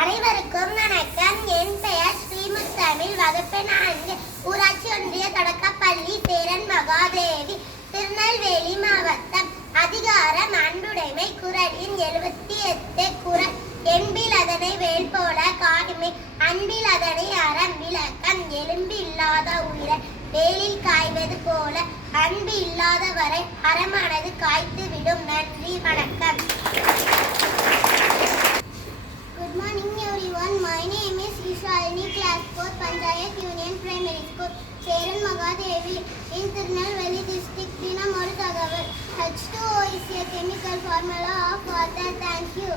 அனைவருக்கும் வணக்கம். என் பெயர் ஸ்ரீமுத்தமிழ். வகுப்பு 4. ஊராட்சி ஒன்றிய தொடக்கப்பள்ளி சேரன் மகாதேவி, திருநெல்வேலி மாவட்டம். அதிகாரம் அன்புடைமை. குறளின் 78 குறள். என்பில் அதனை வேல் போல காய்மை, அன்பில் அதனை அறம். விளக்கம்: எலும்பு இல்லாத உயிரை வேலில் காய்வது போல அன்பு இல்லாதவரை அறமானது காய்த்து விடும். நன்றி, வணக்கம். Good morning everyone. My name is Ishalini, class 4, Panchayat Union Primary School, Seran Magadevi in Tirunelveli district. Dinam oru thagaval. H2O is a chemical formula of water. Thank you.